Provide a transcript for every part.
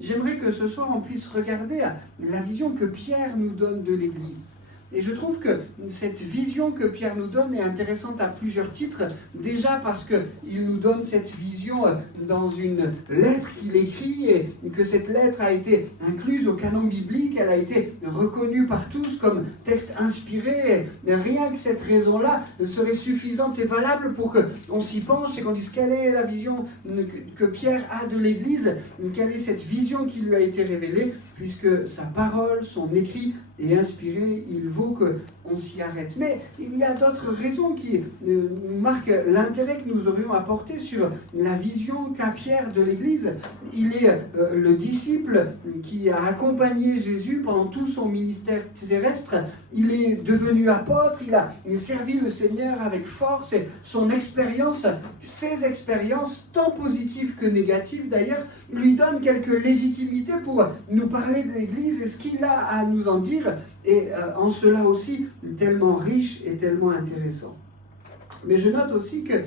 J'aimerais que ce soir on puisse regarder la vision que Pierre nous donne de l'Église. Et je trouve que cette vision que Pierre nous donne est intéressante à plusieurs titres. Déjà parce qu'il nous donne cette vision dans une lettre qu'il écrit et que cette lettre a été incluse au canon biblique, elle a été reconnue par tous comme texte inspiré. Et rien que cette raison-là serait suffisante et valable pour qu'on s'y penche et qu'on dise quelle est la vision que Pierre a de l'Église, quelle est cette vision qui lui a été révélée, puisque sa parole, son écrit est inspiré, il vaut qu'on s'y arrête. Mais il y a d'autres raisons qui nous marquent l'intérêt que nous aurions à porter sur la vision qu'a Pierre de l'Église. Il est le disciple qui a accompagné Jésus pendant tout son ministère terrestre. Il est devenu apôtre, il a servi le Seigneur avec force et son expérience, ses expériences, tant positives que négatives d'ailleurs, lui donnent quelques légitimités pour nous parler de l'Église et ce qu'il a à nous en dire est en cela aussi tellement riche et tellement intéressant. Mais je note aussi que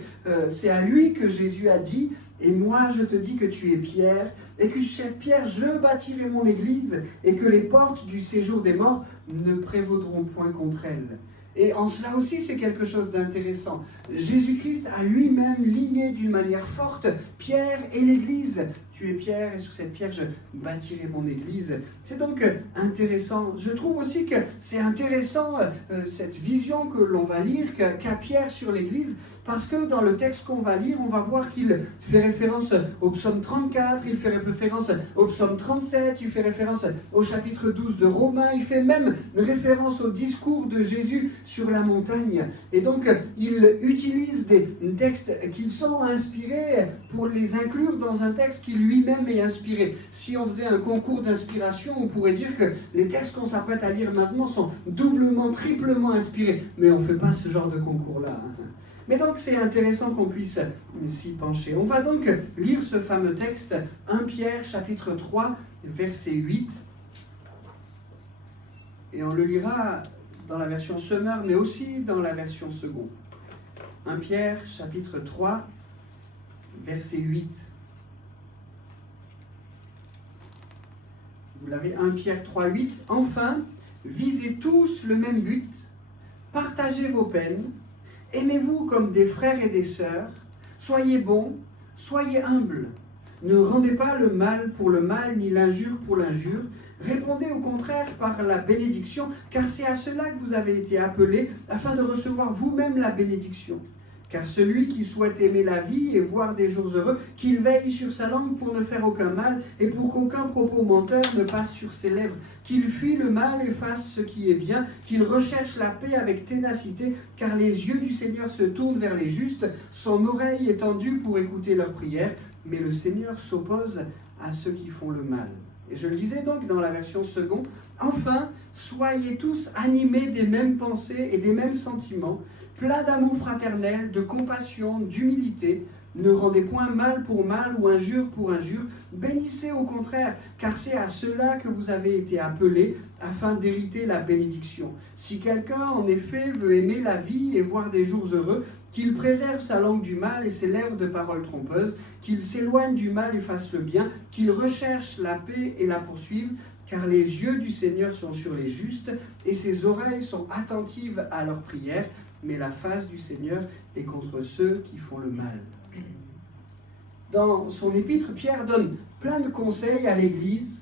c'est à lui que Jésus a dit « Et moi je te dis que tu es Pierre, et que cette pierre je bâtirai mon Église, et que les portes du séjour des morts ne prévaudront point contre elle. » Et en cela aussi, c'est quelque chose d'intéressant. Jésus-Christ a lui-même lié d'une manière forte Pierre et l'Église. Tu es Pierre et sous cette pierre, je bâtirai mon Église. C'est donc intéressant. Je trouve aussi que c'est intéressant cette vision que l'on va lire qu'a Pierre sur l'Église, parce que dans le texte qu'on va lire, on va voir qu'il fait référence au psaume 34, il fait référence au psaume 37, il fait référence au chapitre 12 de Romains, il fait même référence au discours de Jésus sur la montagne. Et donc, il utilise des textes qui sont inspirés pour les inclure dans un texte qui lui-même est inspiré. Si on faisait un concours d'inspiration, on pourrait dire que les textes qu'on s'apprête à lire maintenant sont doublement, triplement inspirés. Mais on ne fait pas ce genre de concours-là. Mais donc c'est intéressant qu'on puisse s'y pencher. On va donc lire ce fameux texte, 1 Pierre chapitre 3, verset 8. Et on le lira dans la version Summer, mais aussi dans la version Second. 1 Pierre chapitre 3, verset 8. Vous l'avez, 1 Pierre 3, 8. Enfin, visez tous le même but, partagez vos peines, aimez-vous comme des frères et des sœurs, soyez bons, soyez humbles. Ne rendez pas le mal pour le mal, ni l'injure pour l'injure. Répondez au contraire par la bénédiction, car c'est à cela que vous avez été appelés, afin de recevoir vous-même la bénédiction. Car celui qui souhaite aimer la vie et voir des jours heureux, qu'il veille sur sa langue pour ne faire aucun mal, et pour qu'aucun propos menteur ne passe sur ses lèvres, qu'il fuit le mal et fasse ce qui est bien, qu'il recherche la paix avec ténacité, car les yeux du Seigneur se tournent vers les justes, son oreille est tendue pour écouter leurs prières, mais le Seigneur s'oppose à ceux qui font le mal. Et je le disais donc dans la version seconde, enfin, soyez tous animés des mêmes pensées et des mêmes sentiments, pleins d'amour fraternel, de compassion, d'humilité. Ne rendez point mal pour mal ou injure pour injure. Bénissez au contraire, car c'est à cela que vous avez été appelés, afin d'hériter la bénédiction. Si quelqu'un, en effet, veut aimer la vie et voir des jours heureux, qu'il préserve sa langue du mal et ses lèvres de paroles trompeuses, qu'il s'éloigne du mal et fasse le bien, qu'il recherche la paix et la poursuive, car les yeux du Seigneur sont sur les justes et ses oreilles sont attentives à leurs prières, mais la face du Seigneur est contre ceux qui font le mal. Dans son épître, Pierre donne plein de conseils à l'Église.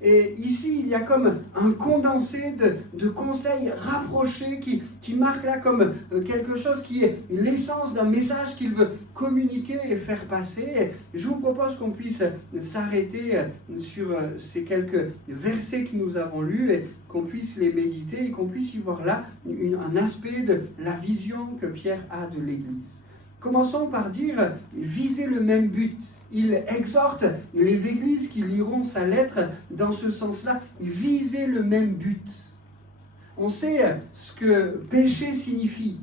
Et ici, il y a comme un condensé de conseils rapprochés qui marque là comme quelque chose qui est l'essence d'un message qu'il veut communiquer et faire passer. Et je vous propose qu'on puisse s'arrêter sur ces quelques versets que nous avons lus et qu'on puisse les méditer et qu'on puisse y voir là un aspect de la vision que Pierre a de l'Église. Commençons par dire « viser le même but ». Il exhorte les églises qui liront sa lettre dans ce sens-là, viser le même but. On sait ce que péché signifie,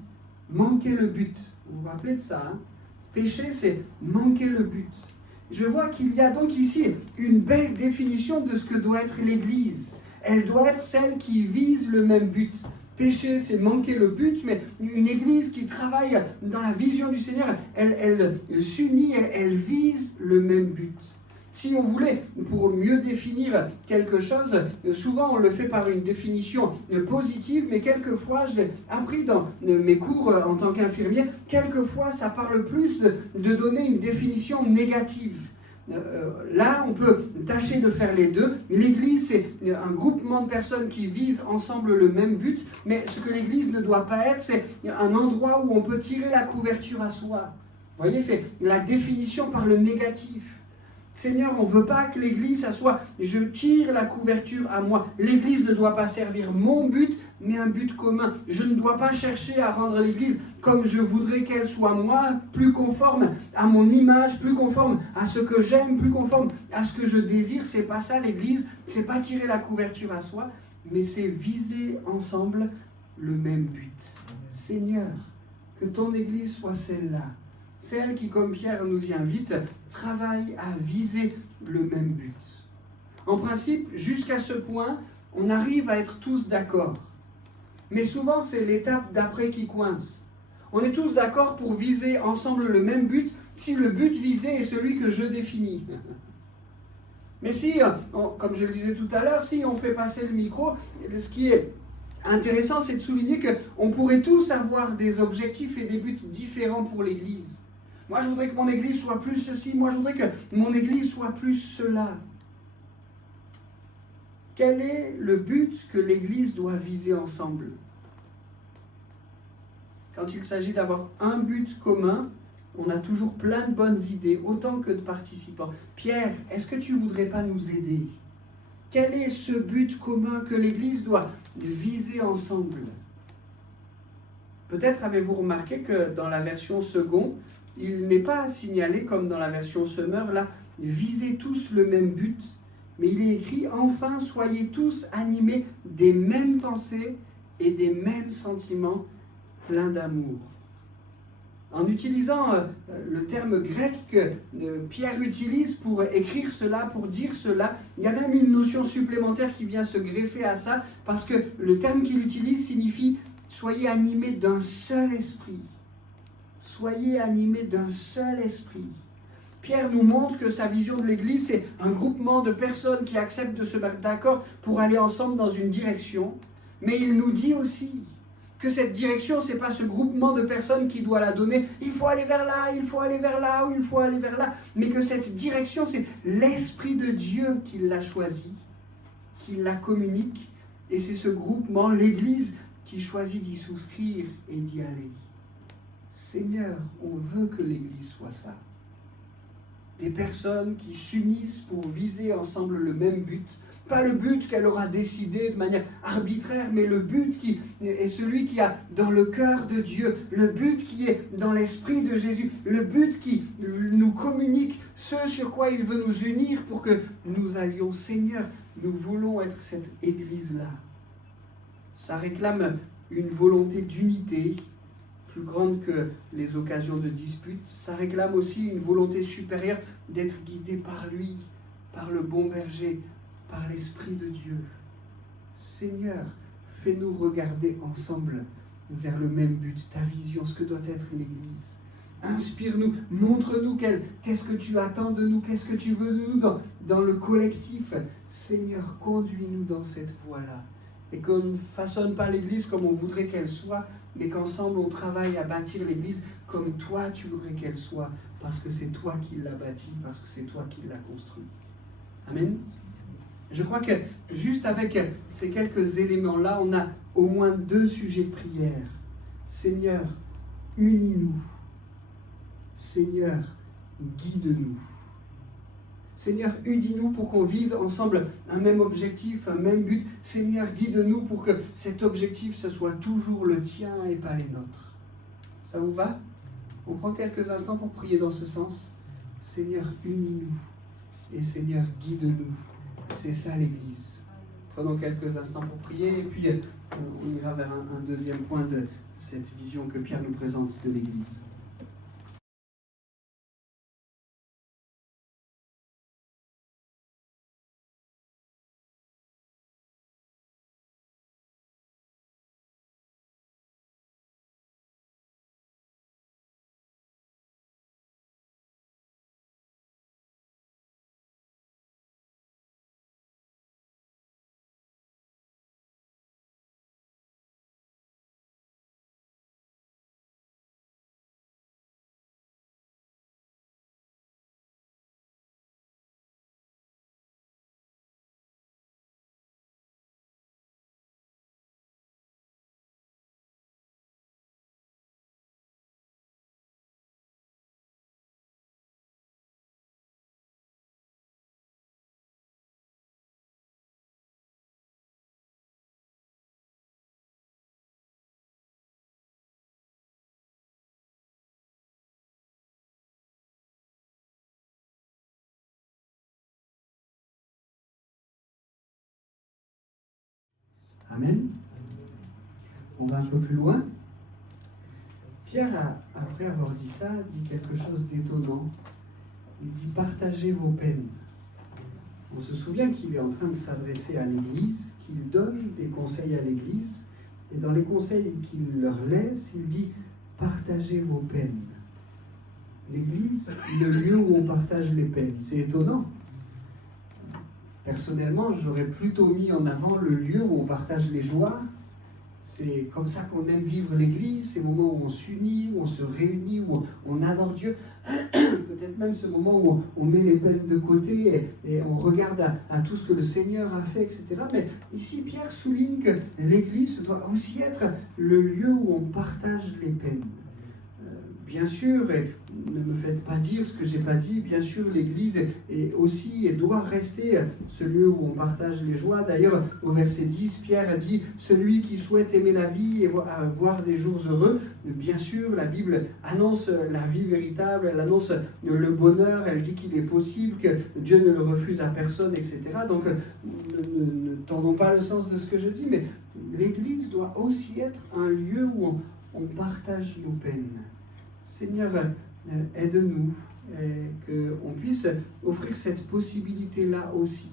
manquer le but. Vous vous rappelez de ça, hein? Péché, c'est manquer le but. Je vois qu'il y a donc ici une belle définition de ce que doit être l'Église. Elle doit être celle qui vise le même but. Péché, c'est manquer le but, mais une église qui travaille dans la vision du Seigneur, elle s'unit, elle vise le même but. Si on voulait, pour mieux définir quelque chose, souvent on le fait par une définition positive, mais quelquefois, je l'ai appris dans mes cours en tant qu'infirmier, quelquefois ça parle plus de donner une définition négative. Là, on peut tâcher de faire les deux. L'Église, c'est un groupement de personnes qui visent ensemble le même but, mais ce que l'Église ne doit pas être, c'est un endroit où on peut tirer la couverture à soi. Vous voyez, c'est la définition par le négatif. Seigneur, on ne veut pas que l'Église, ça soit je tire la couverture à moi. L'Église ne doit pas servir mon but, mais un but commun. Je ne dois pas chercher à rendre l'Église comme je voudrais qu'elle soit moi, plus conforme à mon image, plus conforme à ce que j'aime, plus conforme à ce que je désire. C'est pas ça l'Église, c'est pas tirer la couverture à soi, mais c'est viser ensemble le même but. Seigneur, que ton Église soit celle-là. Celle qui, comme Pierre nous y invite, travaille à viser le même but. En principe, jusqu'à ce point, on arrive à être tous d'accord. Mais souvent, c'est l'étape d'après qui coince. On est tous d'accord pour viser ensemble le même but si le but visé est celui que je définis. Mais si, comme je le disais tout à l'heure, si on fait passer le micro, ce qui est intéressant, c'est de souligner qu'on pourrait tous avoir des objectifs et des buts différents pour l'Église. Moi, je voudrais que mon Église soit plus ceci. Moi, je voudrais que mon Église soit plus cela. Quel est le but que l'Église doit viser ensemble? Quand il s'agit d'avoir un but commun, on a toujours plein de bonnes idées, autant que de participants. Pierre, est-ce que tu ne voudrais pas nous aider? Quel est ce but commun que l'Église doit viser ensemble? Peut-être avez-vous remarqué que dans la version second, il n'est pas signalé comme dans la version Summer, là, visez tous le même but, mais il est écrit, enfin, soyez tous animés des mêmes pensées et des mêmes sentiments pleins d'amour. En utilisant le terme grec que Pierre utilise pour écrire cela, pour dire cela, il y a même une notion supplémentaire qui vient se greffer à ça, parce que le terme qu'il utilise signifie « soyez animés d'un seul esprit ». Soyez animés d'un seul esprit. Pierre nous montre que sa vision de l'Église, c'est un groupement de personnes qui acceptent de se mettre d'accord pour aller ensemble dans une direction. Mais il nous dit aussi que cette direction, ce n'est pas ce groupement de personnes qui doit la donner. Il faut aller vers là, il faut aller vers là, ou il faut aller vers là. Mais que cette direction, c'est l'Esprit de Dieu qui l'a choisie, qui la communique. Et c'est ce groupement, l'Église, qui choisit d'y souscrire et d'y aller. Seigneur, on veut que l'Église soit ça. Des personnes qui s'unissent pour viser ensemble le même but. Pas le but qu'elle aura décidé de manière arbitraire, mais le but qui est celui qui a dans le cœur de Dieu, le but qui est dans l'esprit de Jésus, le but qui nous communique ce sur quoi il veut nous unir pour que nous allions. Seigneur, nous voulons être cette Église-là. Ça réclame une volonté d'unité, plus grande que les occasions de dispute. Ça réclame aussi une volonté supérieure d'être guidé par lui, par le bon berger, par l'Esprit de Dieu. Seigneur, fais-nous regarder ensemble vers le même but, ta vision, ce que doit être l'Église. Inspire-nous, montre-nous qu'est-ce que tu attends de nous, qu'est-ce que tu veux de nous dans le collectif. Seigneur, conduis-nous dans cette voie-là. Et qu'on ne façonne pas l'Église comme on voudrait qu'elle soit, mais qu'ensemble on travaille à bâtir l'Église comme toi tu voudrais qu'elle soit, parce que c'est toi qui l'as bâtie, parce que c'est toi qui l'as construite. Amen. Je crois que juste avec ces quelques éléments-là, on a au moins 2 sujets de prière. Seigneur, unis-nous. Seigneur, guide-nous. Seigneur, unis-nous pour qu'on vise ensemble un même objectif, un même but. Seigneur, guide-nous pour que cet objectif, ce soit toujours le tien et pas les nôtres. Ça vous va? On prend quelques instants pour prier dans ce sens. Seigneur, unis-nous. Et Seigneur, guide-nous. C'est ça l'Église. Prenons quelques instants pour prier et puis on ira vers un deuxième point de cette vision que Pierre nous présente de l'Église. Amen. On va un peu plus loin. Pierre, après avoir dit ça, dit quelque chose d'étonnant. Il dit « partagez vos peines ». On se souvient qu'il est en train de s'adresser à l'Église, qu'il donne des conseils à l'Église, et dans les conseils qu'il leur laisse, il dit « partagez vos peines ». L'Église, le lieu où on partage les peines. C'est étonnant. Personnellement, j'aurais plutôt mis en avant le lieu où on partage les joies. C'est comme ça qu'on aime vivre l'Église, ces moments où on s'unit, où on se réunit, où on adore Dieu. Peut-être même ce moment où on met les peines de côté et on regarde à tout ce que le Seigneur a fait, etc. Mais ici, Pierre souligne que l'Église doit aussi être le lieu où on partage les peines. Bien sûr, et ne me faites pas dire ce que je n'ai pas dit, bien sûr l'Église est aussi et doit rester ce lieu où on partage les joies. D'ailleurs, au verset 10, Pierre dit « Celui qui souhaite aimer la vie et voir des jours heureux », bien sûr, la Bible annonce la vie véritable, elle annonce le bonheur, elle dit qu'il est possible, que Dieu ne le refuse à personne, etc. Donc, ne tordons pas le sens de ce que je dis, mais l'Église doit aussi être un lieu où on partage nos peines. Seigneur, aide-nous, qu'on puisse offrir cette possibilité-là aussi,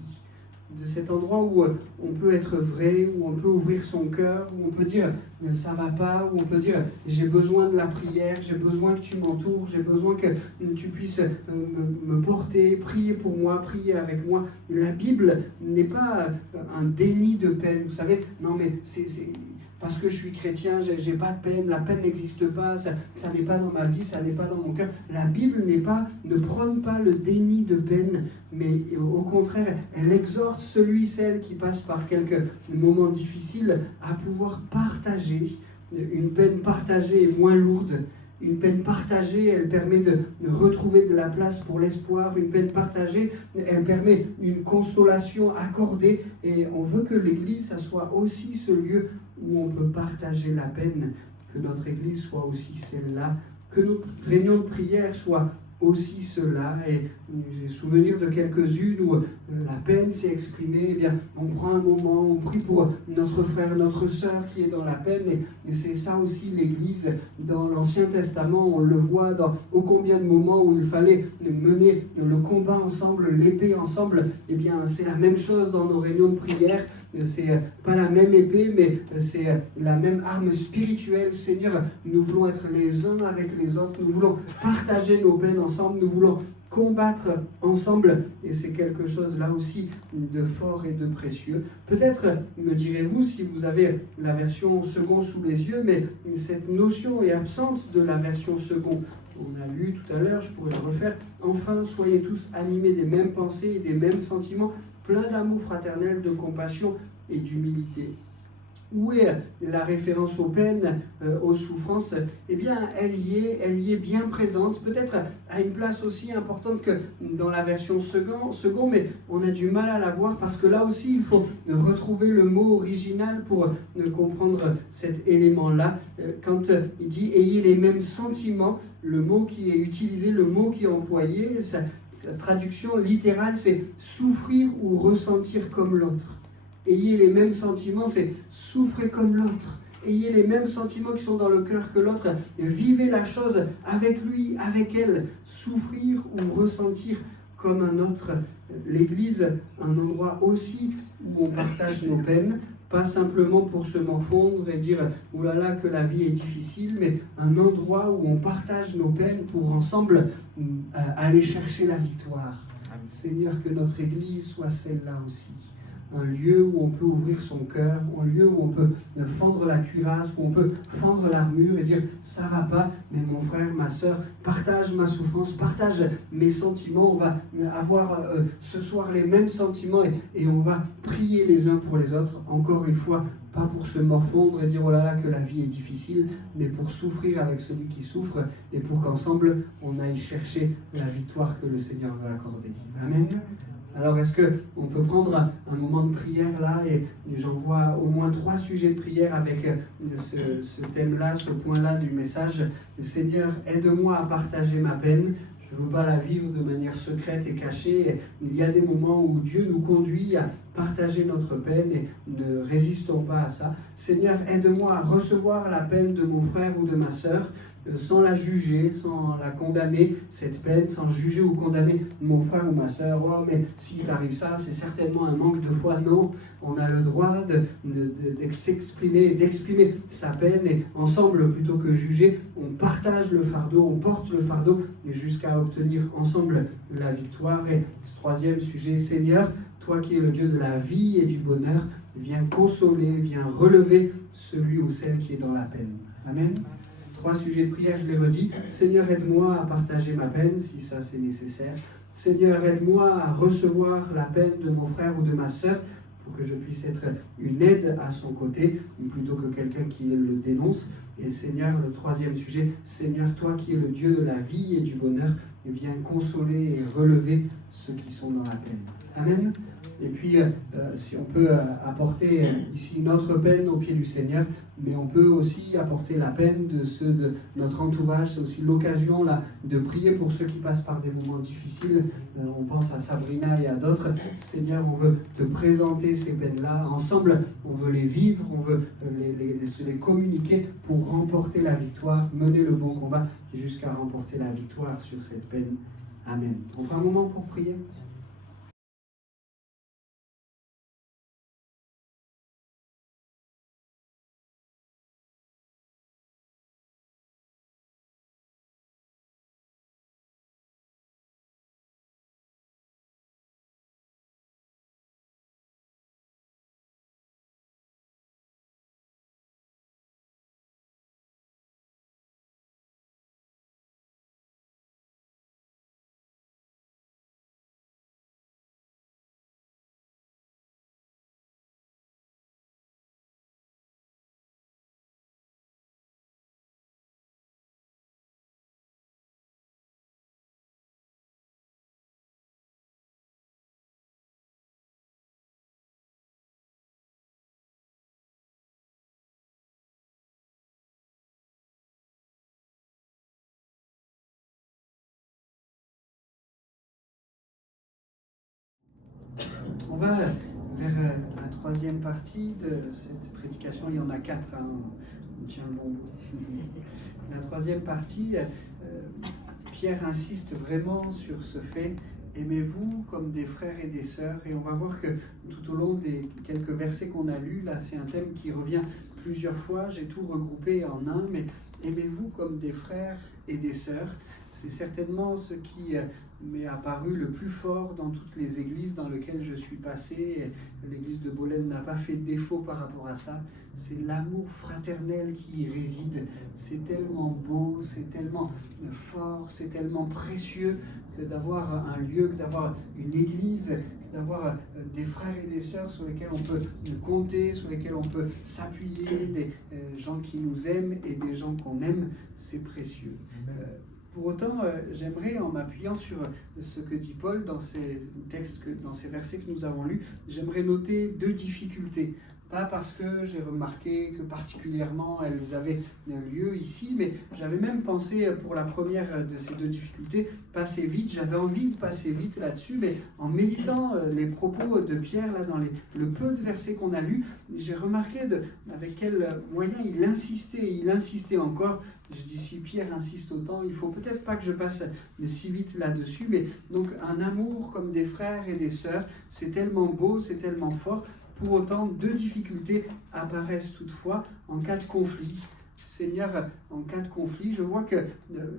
de cet endroit où on peut être vrai, où on peut ouvrir son cœur, où on peut dire « ça va pas », où on peut dire « j'ai besoin de la prière, j'ai besoin que tu m'entoures, j'ai besoin que tu puisses me porter, prier pour moi, prier avec moi ». La Bible n'est pas un déni de peine, vous savez, non mais c'est parce que je suis chrétien, j'ai pas de peine, la peine n'existe pas, ça n'est pas dans ma vie, ça n'est pas dans mon cœur. La Bible ne prône pas le déni de peine, mais au contraire, elle exhorte celle qui passe par quelques moments difficiles à pouvoir partager. Une peine partagée est moins lourde. Une peine partagée, elle permet de retrouver de la place pour l'espoir. Une peine partagée, elle permet une consolation accordée. Et on veut que l'Église, ça soit aussi ce lieu où on peut partager la peine, que notre Église soit aussi celle-là, que notre réunion de prière soit aussi cela. Et j'ai souvenir de quelques-unes où la peine s'est exprimée. Eh bien, on prend un moment, on prie pour notre frère, notre sœur qui est dans la peine. Et c'est ça aussi l'Église. Dans l'Ancien Testament, on le voit dans ô combien de moments où il fallait mener le combat ensemble, l'épée ensemble. Eh bien, c'est la même chose dans nos réunions de prière. C'est pas la même épée, mais c'est la même arme spirituelle. Seigneur, nous voulons être les uns avec les autres, nous voulons partager nos peines ensemble, nous voulons combattre ensemble, et c'est quelque chose là aussi de fort et de précieux. Peut-être me direz-vous, si vous avez la version second sous les yeux, mais cette notion est absente de la version second. On a lu tout à l'heure, je pourrais le refaire. Enfin, soyez tous animés des mêmes pensées et des mêmes sentiments, plein d'amour fraternel, de compassion et d'humilité. Où est la référence aux peines, aux souffrances? Eh bien, elle y est bien présente, peut-être à une place aussi importante que dans la version second, mais on a du mal à la voir parce que là aussi, il faut retrouver le mot original pour comprendre cet élément-là. Quand il dit « ayez les mêmes sentiments », le mot qui est utilisé, le mot qui est employé, sa traduction littérale, c'est « souffrir ou ressentir comme l'autre ». Ayez les mêmes sentiments, c'est souffrez comme l'autre. Ayez les mêmes sentiments qui sont dans le cœur que l'autre. Vivez la chose avec lui, avec elle. Souffrir ou ressentir comme un autre. L'Église, un endroit aussi où on partage nos peines, pas simplement pour se morfondre et dire « oulala que la vie est difficile », mais un endroit où on partage nos peines pour ensemble aller chercher la victoire. Seigneur, que notre Église soit celle-là aussi. Un lieu où on peut ouvrir son cœur, un lieu où on peut fendre la cuirasse, où on peut fendre l'armure et dire « ça va pas, mais mon frère, ma sœur, partage ma souffrance, partage mes sentiments, on va avoir ce soir les mêmes sentiments et on va prier les uns pour les autres, encore une fois, pas pour se morfondre et dire « oh là là que la vie est difficile », mais pour souffrir avec celui qui souffre et pour qu'ensemble on aille chercher la victoire que le Seigneur veut accorder. Amen. Alors, est-ce qu'on peut prendre un moment de prière là, et j'en vois au moins 3 sujets de prière avec ce thème-là, ce point-là du message. Seigneur, aide-moi à partager ma peine. je ne veux pas la vivre de manière secrète et cachée. Il y a des moments où Dieu nous conduit à partager notre peine et ne résistons pas à ça. Seigneur, aide-moi à recevoir la peine de mon frère ou de ma sœur, sans la juger, sans la condamner, cette peine, sans juger ou condamner mon frère ou ma sœur. Oh, mais s'il t'arrive ça, c'est certainement un manque de foi. Non, on a le droit de s'exprimer, d'exprimer sa peine, et ensemble, plutôt que juger, on partage le fardeau, on porte le fardeau, jusqu'à obtenir ensemble la victoire. Et ce troisième sujet, Seigneur, toi qui es le Dieu de la vie et du bonheur, viens consoler, viens relever celui ou celle qui est dans la peine. Amen. 3 sujets de prière, je les redis. Seigneur, aide-moi à partager ma peine, si ça c'est nécessaire. Seigneur, aide-moi à recevoir la peine de mon frère ou de ma sœur, pour que je puisse être une aide à son côté, plutôt que quelqu'un qui le dénonce. Et Seigneur, le 3e sujet, Seigneur, toi qui es le Dieu de la vie et du bonheur, viens consoler et relever ceux qui sont dans la peine. Amen. Et puis, si on peut apporter ici notre peine au pied du Seigneur, mais on peut aussi apporter la peine de ceux de notre entourage. C'est aussi l'occasion là, de prier pour ceux qui passent par des moments difficiles. On pense à Sabrina et à d'autres. Seigneur, on veut te présenter ces peines-là. Ensemble, on veut les vivre, on veut se les communiquer pour remporter la victoire, mener le bon combat jusqu'à remporter la victoire sur cette peine. Amen. On prend un moment pour prier. On va vers la 3e partie de cette prédication. Il y en a 4, hein. On tient le bon bout. La 3e partie, Pierre insiste vraiment sur ce fait. Aimez-vous comme des frères et des sœurs. Et on va voir que tout au long des quelques versets qu'on a lus, là c'est un thème qui revient plusieurs fois. J'ai tout regroupé en un, mais aimez-vous comme des frères et des sœurs. C'est certainement ce qui m'est apparu le plus fort dans toutes les églises dans lesquelles je suis passé. L'église de Bolène n'a pas fait défaut par rapport à ça. C'est l'amour fraternel qui y réside. C'est tellement beau, c'est tellement fort, c'est tellement précieux que d'avoir un lieu, que d'avoir une église, d'avoir des frères et des sœurs sur lesquels on peut compter, sur lesquels on peut s'appuyer, des gens qui nous aiment et des gens qu'on aime, c'est précieux. Pour autant, j'aimerais, en m'appuyant sur ce que dit Paul dans ces textes, dans ces versets que nous avons lus, j'aimerais noter 2 difficultés. Pas parce que j'ai remarqué que particulièrement elles avaient lieu ici, mais j'avais même pensé pour la première de ces 2 difficultés, passer vite. J'avais envie de passer vite là-dessus, mais en méditant les propos de Pierre, là, dans le peu de versets qu'on a lus, j'ai remarqué avec quel moyen il insistait encore. Je dis, si Pierre insiste autant, il faut peut-être pas que je passe si vite là-dessus, mais donc un amour comme des frères et des sœurs, c'est tellement beau, c'est tellement fort. Pour autant, 2 difficultés apparaissent toutefois en cas de conflit. Seigneur, en cas de conflit, je vois que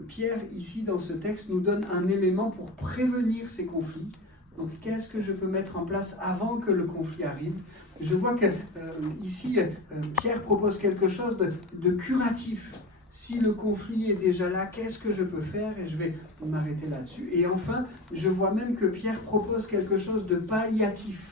Pierre, ici dans ce texte, nous donne un élément pour prévenir ces conflits. Donc, qu'est-ce que je peux mettre en place avant que le conflit arrive ? Je vois que ici, Pierre propose quelque chose de curatif. Si le conflit est déjà là, qu'est-ce que je peux faire ? Et je vais m'arrêter là-dessus. Et enfin, je vois même que Pierre propose quelque chose de palliatif.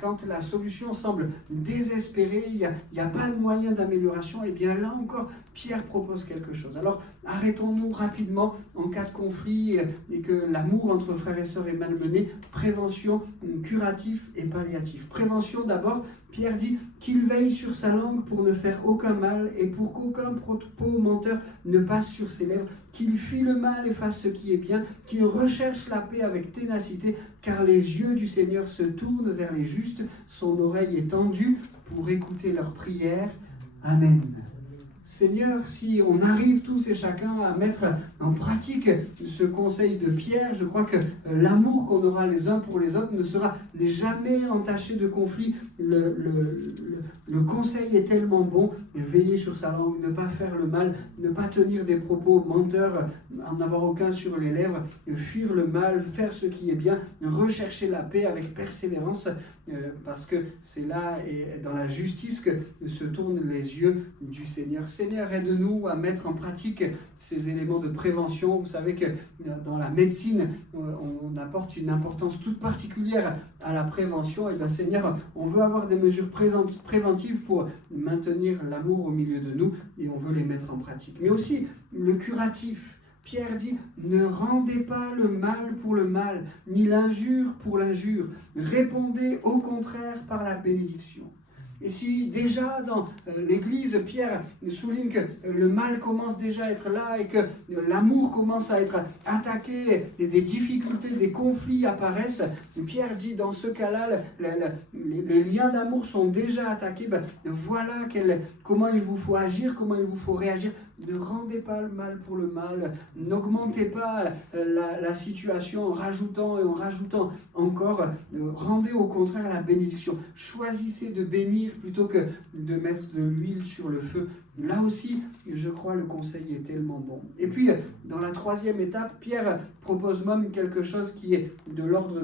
Quand la solution semble désespérée, il n'y a pas de moyen d'amélioration, et bien là encore, Pierre propose quelque chose. Alors, arrêtons-nous rapidement en cas de conflit et que l'amour entre frères et sœurs est malmené. Prévention, curatif et palliatif. Prévention d'abord, Pierre dit qu'il veille sur sa langue pour ne faire aucun mal et pour qu'aucun propos menteur ne passe sur ses lèvres, qu'il fuit le mal et fasse ce qui est bien, qu'il recherche la paix avec ténacité, car les yeux du Seigneur se tournent vers les justes, son oreille est tendue pour écouter leurs prières. Amen. Seigneur, si on arrive tous et chacun à mettre en pratique ce conseil de Pierre, je crois que l'amour qu'on aura les uns pour les autres ne sera jamais entaché de conflit. Le conseil est tellement bon, veiller sur sa langue, ne pas faire le mal, ne pas tenir des propos menteurs, en avoir aucun sur les lèvres, fuir le mal, faire ce qui est bien, rechercher la paix avec persévérance, parce que c'est là et dans la justice que se tournent les yeux du Seigneur. Seigneur, aide-nous à mettre en pratique ces éléments de prévention. Vous savez que dans la médecine, on apporte une importance toute particulière à la prévention. Et bien Seigneur, on veut avoir des mesures préventives pour maintenir l'amour au milieu de nous et on veut les mettre en pratique. Mais aussi le curatif. Pierre dit, ne rendez pas le mal pour le mal, ni l'injure pour l'injure. Répondez au contraire par la bénédiction. Et si déjà dans l'Église, Pierre souligne que le mal commence déjà à être là et que l'amour commence à être attaqué et des difficultés, des conflits apparaissent, Pierre dit dans ce cas-là, les liens d'amour sont déjà attaqués. Voilà comment il vous faut agir, comment il vous faut réagir. Ne rendez pas le mal pour le mal, n'augmentez pas la situation en rajoutant et en rajoutant encore, rendez au contraire la bénédiction. Choisissez de bénir plutôt que de mettre de l'huile sur le feu. Là aussi, je crois, le conseil est tellement bon. Et puis, dans la troisième étape, Pierre propose même quelque chose qui est de l'ordre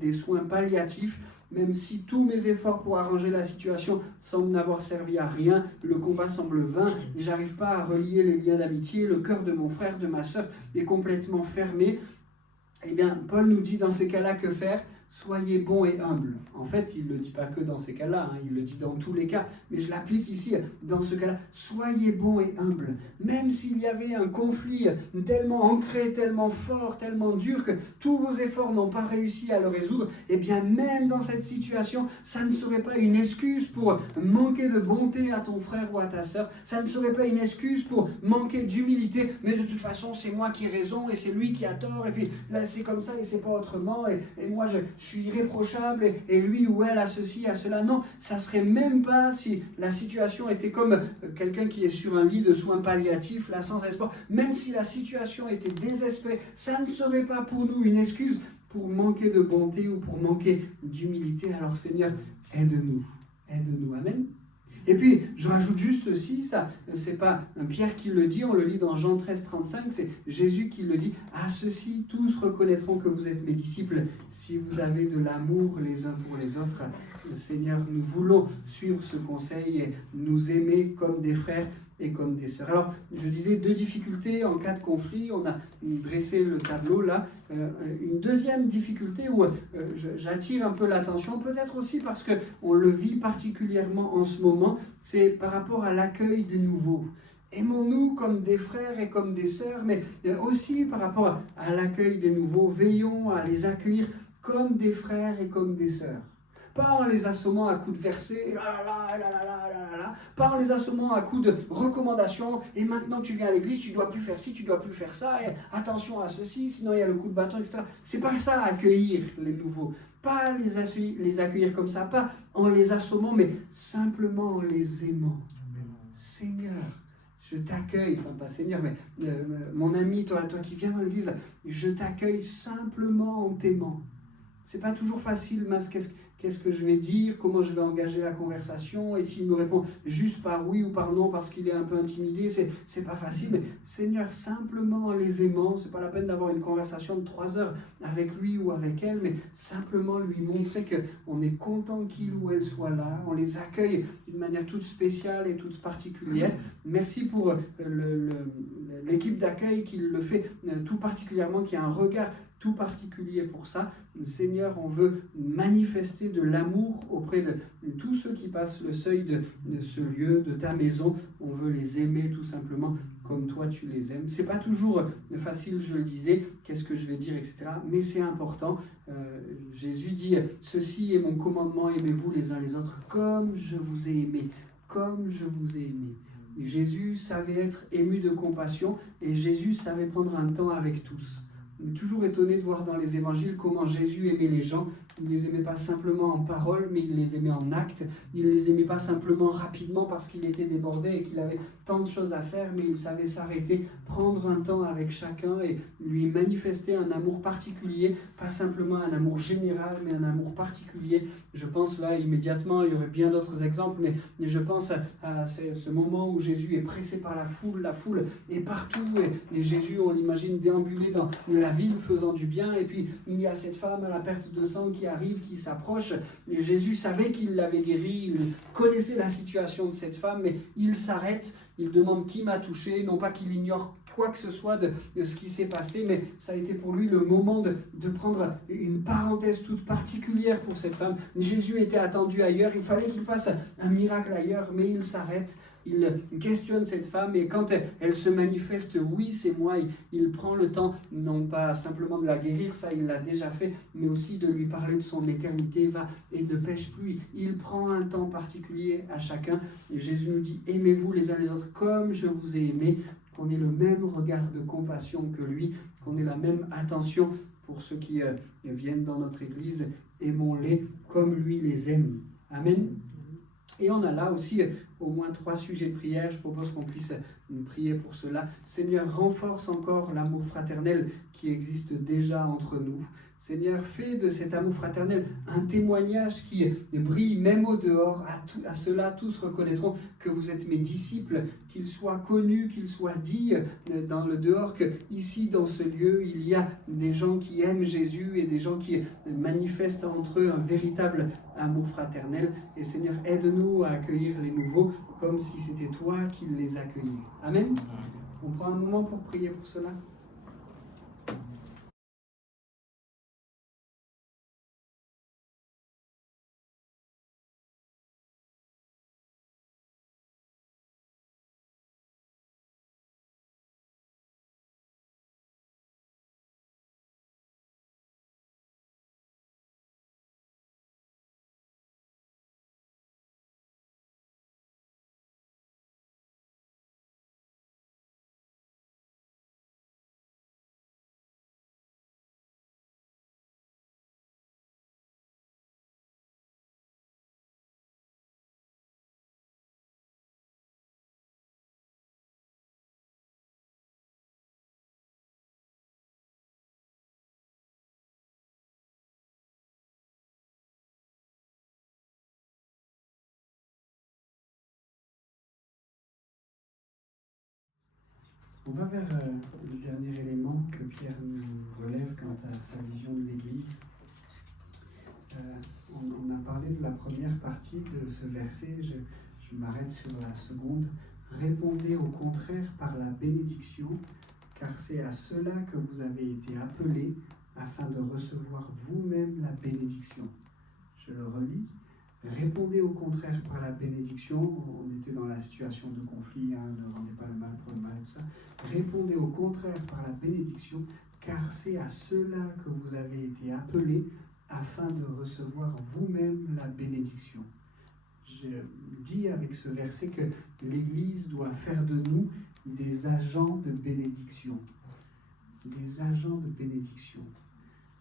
des soins palliatifs. Même si tous mes efforts pour arranger la situation semblent n'avoir servi à rien, le combat semble vain, et j'arrive pas à relier les liens d'amitié, le cœur de mon frère, de ma sœur est complètement fermé, eh bien, Paul nous dit dans ces cas-là que faire ? Soyez bons et humbles. En fait, il ne le dit pas que dans ces cas-là, il le dit dans tous les cas, mais je l'applique ici dans ce cas-là. Soyez bons et humbles. Même s'il y avait un conflit tellement ancré, tellement fort, tellement dur que tous vos efforts n'ont pas réussi à le résoudre, eh bien même dans cette situation, ça ne serait pas une excuse pour manquer de bonté à ton frère ou à ta sœur, ça ne serait pas une excuse pour manquer d'humilité, mais de toute façon, c'est moi qui ai raison et c'est lui qui a tort, et puis là, c'est comme ça et c'est pas autrement, et moi, je suis irréprochable et lui ou elle a ceci, a cela. Non, ça serait même pas si la situation était comme quelqu'un qui est sur un lit de soins palliatifs, là sans espoir. Même si la situation était désespérée, ça ne serait pas pour nous une excuse pour manquer de bonté ou pour manquer d'humilité. Alors Seigneur, aide-nous. Aide-nous. Amen. Et puis, je rajoute juste ceci, ça, c'est pas Pierre qui le dit, on le lit dans Jean 13, 35, c'est Jésus qui le dit. À ceci, tous reconnaîtront que vous êtes mes disciples, si vous avez de l'amour les uns pour les autres. Seigneur, nous voulons suivre ce conseil et nous aimer comme des frères et comme des sœurs. Alors, je disais 2 difficultés en cas de conflit, on a dressé le tableau là. Une deuxième difficulté où j'attire un peu l'attention, peut-être aussi parce qu'on le vit particulièrement en ce moment, c'est par rapport à l'accueil des nouveaux. Aimons-nous comme des frères et comme des sœurs, mais aussi par rapport à l'accueil des nouveaux, veillons à les accueillir comme des frères et comme des sœurs. Pas en les assommant à coups de versets, pas en les assommant à coups de recommandations, et maintenant tu viens à l'église, tu ne dois plus faire ci, tu ne dois plus faire ça, et attention à ceci, sinon il y a le coup de bâton, etc. C'est pas ça accueillir les nouveaux, pas les accueillir comme ça, pas en les assommant, mais simplement en les aimant. Seigneur, je t'accueille, enfin pas Seigneur, mais mon ami, toi qui viens dans l'église, je t'accueille simplement en t'aimant. C'est pas toujours facile, Mas, qu'est-ce que je vais dire, comment je vais engager la conversation, et s'il me répond juste par oui ou par non parce qu'il est un peu intimidé, c'est pas facile, mais Seigneur, simplement en les aimant, c'est pas la peine d'avoir une conversation de 3 heures avec lui ou avec elle, mais simplement lui montrer qu'on est content qu'il ou elle soit là, on les accueille d'une manière toute spéciale et toute particulière. Merci pour l'équipe d'accueil qui le fait tout particulièrement, qui a un regard tout particulier pour ça. Seigneur, on veut manifester de l'amour auprès de tous ceux qui passent le seuil de ce lieu, de ta maison. On veut les aimer tout simplement comme toi tu les aimes. C'est pas toujours facile, je le disais, qu'est-ce que je vais dire, etc. Mais c'est important. Jésus dit, ceci est mon commandement, aimez-vous les uns les autres comme je vous ai aimé, comme je vous ai aimé. Et Jésus savait être ému de compassion et Jésus savait prendre un temps avec tous. On est toujours étonné de voir dans les évangiles comment Jésus aimait les gens. Il ne les aimait pas simplement en parole, mais il les aimait en acte. Il ne les aimait pas simplement rapidement parce qu'il était débordé et qu'il avait tant de choses à faire, mais il savait s'arrêter, prendre un temps avec chacun et lui manifester un amour particulier, pas simplement un amour général, mais un amour particulier. Je pense là immédiatement, il y aurait bien d'autres exemples, mais je pense à ce moment où Jésus est pressé par la foule est partout, et Jésus, on l'imagine déambuler dans la ville faisant du bien, et puis il y a cette femme à la perte de sang qui arrive, qui s'approche, et Jésus savait qu'il l'avait guérie, il connaissait la situation de cette femme, mais il s'arrête, il demande qui m'a touché, non pas qu'il ignore quoi que ce soit de ce qui s'est passé, mais ça a été pour lui le moment de prendre une parenthèse toute particulière pour cette femme. Jésus était attendu ailleurs, il fallait qu'il fasse un miracle ailleurs, mais il s'arrête, il questionne cette femme et quand elle se manifeste, oui c'est moi, il prend le temps, non pas simplement de la guérir, ça il l'a déjà fait, mais aussi de lui parler de son éternité, va et ne pêche plus. Il prend un temps particulier à chacun et Jésus nous dit, aimez-vous les uns les autres comme je vous ai aimé, qu'on ait le même regard de compassion que lui, qu'on ait la même attention pour ceux qui viennent dans notre Église, aimons-les comme lui les aime. Amen. Et on a là aussi au moins 3 sujets de prière. Je propose qu'on puisse prier pour cela. Seigneur, renforce encore l'amour fraternel qui existe déjà entre nous. Seigneur, fais de cet amour fraternel un témoignage qui brille même au dehors. À cela, tous reconnaîtront que vous êtes mes disciples, qu'il soit connu, qu'il soit dit dans le dehors que ici, dans ce lieu, il y a des gens qui aiment Jésus et des gens qui manifestent entre eux un véritable amour fraternel. Et Seigneur, aide-nous à accueillir les nouveaux comme si c'était toi qui les accueillais. Amen. On prend un moment pour prier pour cela. On va vers le dernier élément que Pierre nous relève quant à sa vision de l'Église. On a parlé de la première partie de ce verset, je m'arrête sur la seconde. Répondez au contraire par la bénédiction, car c'est à cela que vous avez été appelés, afin de recevoir vous-même la bénédiction. Je le relis. Répondez au contraire par la bénédiction. On était dans la situation de conflit, ne rendez pas le mal pour le mal, tout ça. Répondez au contraire par la bénédiction, car c'est à cela que vous avez été appelés, afin de recevoir vous-même la bénédiction. Je dis avec ce verset que l'Église doit faire de nous des agents de bénédiction. Des agents de bénédiction.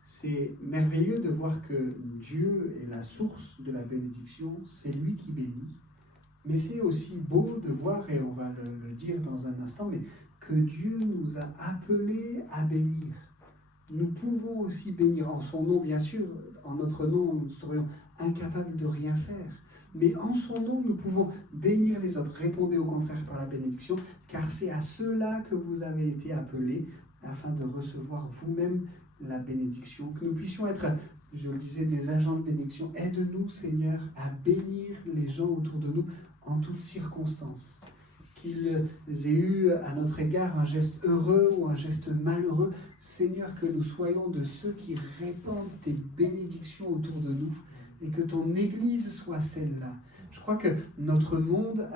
C'est merveilleux de voir que Dieu est la source de la bénédiction, c'est lui qui bénit. Mais c'est aussi beau de voir, et on va le dire dans un instant, mais que Dieu nous a appelés à bénir. Nous pouvons aussi bénir en son nom, bien sûr. En notre nom, nous serions incapables de rien faire. Mais en son nom, nous pouvons bénir les autres. Répondez au contraire par la bénédiction, car c'est à cela que vous avez été appelés, afin de recevoir vous-même la bénédiction. Que nous puissions être, je le disais, des agents de bénédiction. Aide-nous, Seigneur, à bénir les gens autour de nous en toutes circonstances. Qu'ils aient eu à notre égard un geste heureux ou un geste malheureux. Seigneur, que nous soyons de ceux qui répandent tes bénédictions autour de nous et que ton Église soit celle-là. Je crois que notre monde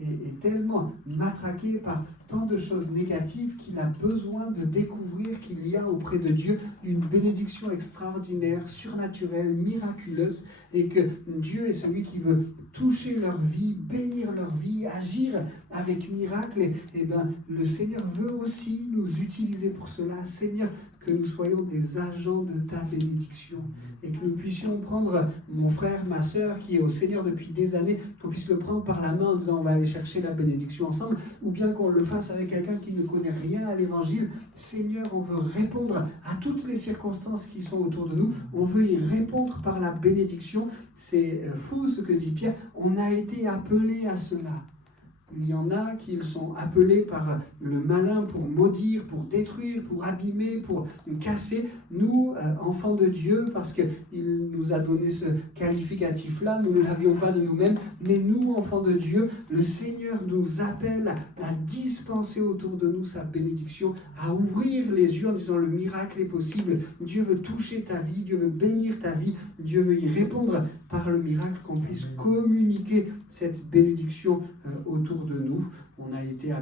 est tellement matraqué par tant de choses négatives qu'il a besoin de découvrir qu'il y a auprès de Dieu une bénédiction extraordinaire, surnaturelle, miraculeuse, et que Dieu est celui qui veut toucher leur vie, bénir leur vie, agir avec miracle. Et ben, le Seigneur veut aussi nous utiliser pour cela. Seigneur, que nous soyons des agents de ta bénédiction et que nous puissions prendre mon frère, ma sœur qui est au Seigneur depuis des années, qu'on puisse le prendre par la main en disant on va aller chercher la bénédiction ensemble, ou bien qu'on le fasse avec quelqu'un qui ne connaît rien à l'évangile. Seigneur, on veut répondre à toutes les circonstances qui sont autour de nous, on veut y répondre par la bénédiction. C'est fou ce que dit Pierre, on a été appelés à cela. Il y en a qui sont appelés par le malin pour maudire, pour détruire, pour abîmer, pour casser. Nous, enfants de Dieu, parce qu'il nous a donné ce qualificatif-là, nous ne l'avions pas de nous-mêmes, mais nous, enfants de Dieu, le Seigneur nous appelle à dispenser autour de nous sa bénédiction, à ouvrir les yeux en disant le miracle est possible. Dieu veut toucher ta vie, Dieu veut bénir ta vie, Dieu veut y répondre par le miracle, qu'on puisse communiquer cette bénédiction autour de nous. On a été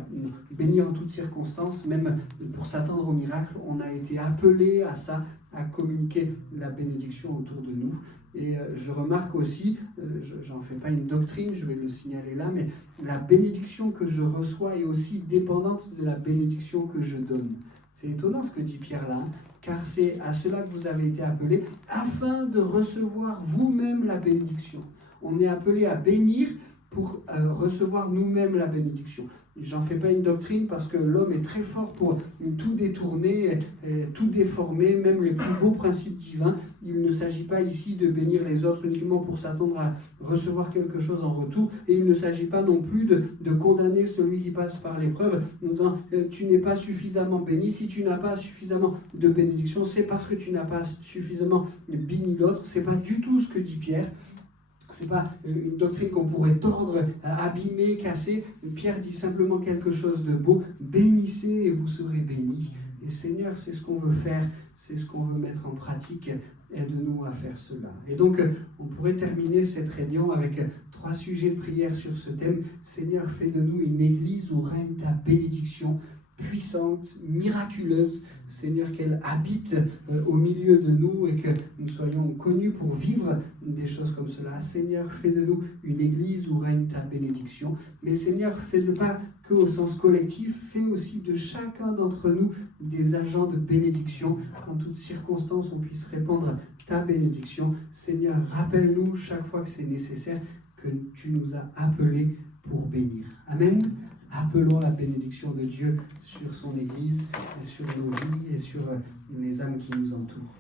bénis en toutes circonstances, même pour s'attendre au miracle, on a été appelé à ça, à communiquer la bénédiction autour de nous. Et je remarque aussi, j'en fais pas une doctrine, je vais le signaler là, mais la bénédiction que je reçois est aussi dépendante de la bénédiction que je donne. C'est étonnant ce que dit Pierre là, car c'est à cela que vous avez été appelés, afin de recevoir vous-même la bénédiction. On est appelé à bénir pour recevoir nous-mêmes la bénédiction. J'en fais pas une doctrine parce que l'homme est très fort pour tout détourner, tout déformer, même les plus beaux principes divins. Il ne s'agit pas ici de bénir les autres uniquement pour s'attendre à recevoir quelque chose en retour, et il ne s'agit pas non plus de condamner celui qui passe par l'épreuve en disant tu n'es pas suffisamment béni. Si tu n'as pas suffisamment de bénédiction, c'est parce que tu n'as pas suffisamment béni l'autre. C'est pas du tout ce que dit Pierre. Ce n'est pas une doctrine qu'on pourrait tordre, abîmer, casser. Pierre dit simplement quelque chose de beau. Bénissez et vous serez bénis. Et Seigneur, c'est ce qu'on veut faire, c'est ce qu'on veut mettre en pratique. Aide-nous à faire cela. Et donc, on pourrait terminer cette réunion avec 3 sujets de prière sur ce thème. Seigneur, fais de nous une église où règne ta bénédiction puissante, miraculeuse. Seigneur, qu'elle habite au milieu de nous et que nous soyons connus pour vivre des choses comme cela. Seigneur, fais de nous une église où règne ta bénédiction. Mais Seigneur, fais-le pas que au sens collectif, fais aussi de chacun d'entre nous des agents de bénédiction. Qu'en toutes circonstances, on puisse répandre ta bénédiction. Seigneur, rappelle-nous chaque fois que c'est nécessaire que tu nous as appelés pour bénir. Amen. Appelons la bénédiction de Dieu sur son Église, et sur nos vies et sur les âmes qui nous entourent.